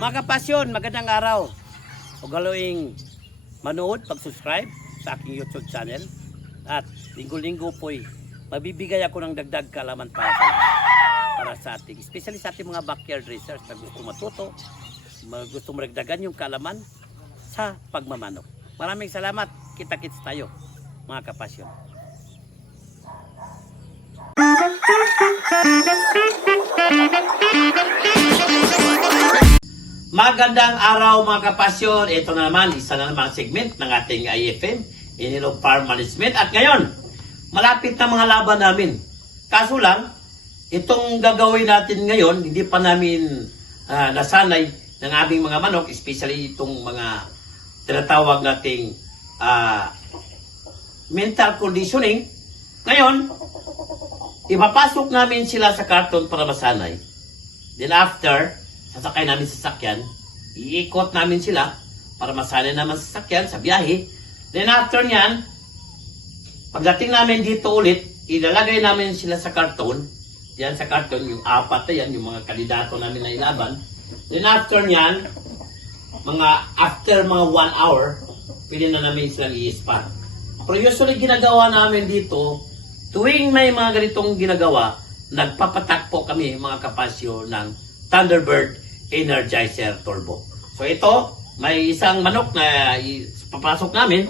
Mga kapasyon, magandang araw. Huwag galoing manood, pag-subscribe sa aking YouTube channel. At linggo-linggo po'y mabibigay ako ng dagdag kaalaman para sa ating, especially sa ating mga backyard racers na gusto matuto, gusto maragdagan yung kaalaman sa pagmamanok. Maraming salamat. Kita-kits tayo, mga kapasyon. Magandang araw mga kapasyon. Ito na naman, isa na naman segment ng ating IFM, Inilog Farm Management. At ngayon, malapit na mga laban namin. Kaso lang, itong gagawin natin ngayon, hindi pa namin nasanay ng aming mga manok, especially itong mga tinatawag nating mental conditioning. Ngayon, ipapasok namin sila sa karton para masanay. Then after, sasakay namin sa sasakyan, iikot namin sila para masanay naman sa sasakyan, sa biyahe. Then after nyan, pagdating namin dito ulit, ilalagay namin sila sa karton. Yan sa karton, yung apat na yan, yung mga kandidato namin na ilaban. Then after nyan, after mga 1 hour, pwede na namin silang i-spot. Pero usually ginagawa namin dito, tuwing may mga ganitong ginagawa, nagpapatakpo kami mga kapasyo ng Thunderbird Energizer Turbo. So ito, may isang manok na papasok namin,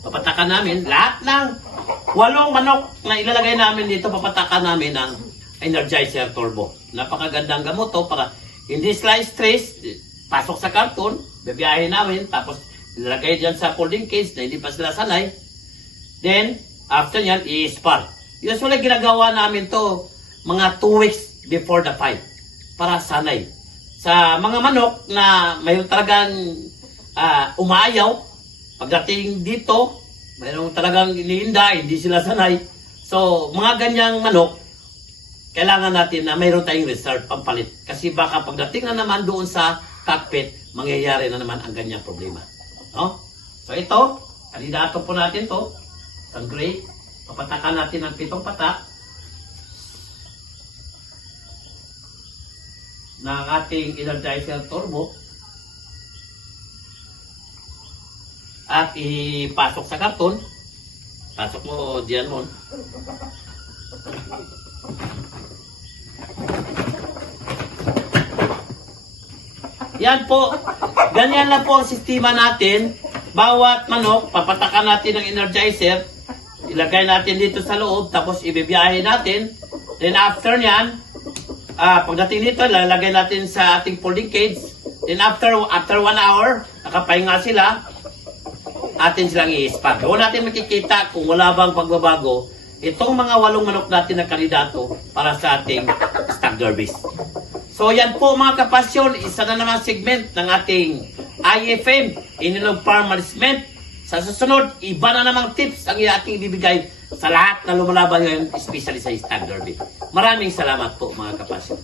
papatakan namin. Lahat ng 8 manok na ilalagay namin dito, papatakan namin ng Energizer Turbo. Napakagandang gamot to para hindi slice trace, pasok sa karton, bibiyahin namin, tapos ilalagay dyan sa folding case na hindi pa sila sanay. Then, after nyan, i-spar. Usually ginagawa namin to mga 2 weeks before the fight para sanay. Sa mga manok na mayroon talagang umaayaw, pagdating dito, mayroon talagang iniinda, hindi sila sanay. So, mga ganyang manok, kailangan natin na mayroon tayong reserve pampalit. Kasi baka pagdating na naman doon sa cockpit, mangyayari na naman ang ganyang problema. No? So, ito, kandidato po natin to, isang gray, papatakan natin ng 7 patak ng ating Energizer Turbo at ipasok sa karton. Pasok mo diyan mo. Yan po, ganyan lang po ang sistema natin. Bawat manok, papatakan natin ng Energizer, ilagay natin dito sa loob, tapos ibibiyahe natin. Then after nyan, pagdating dito, lalagay natin sa ating folding cage. Then after 1 hour, nakapahinga sila, atin silang i-spot. Doon natin makikita kung wala bang pagbabago itong mga 8 manok natin na kandidato para sa ating stock derbies. So yan po mga kapasyon, isa na naman segment ng ating IFM, Inilog Farm Management. Sa susunod, iba na namang tips ang ating ibibigay sa lahat na lumalaban ngayon, especially sa stock derby. Maraming salamat po mga kapasyon.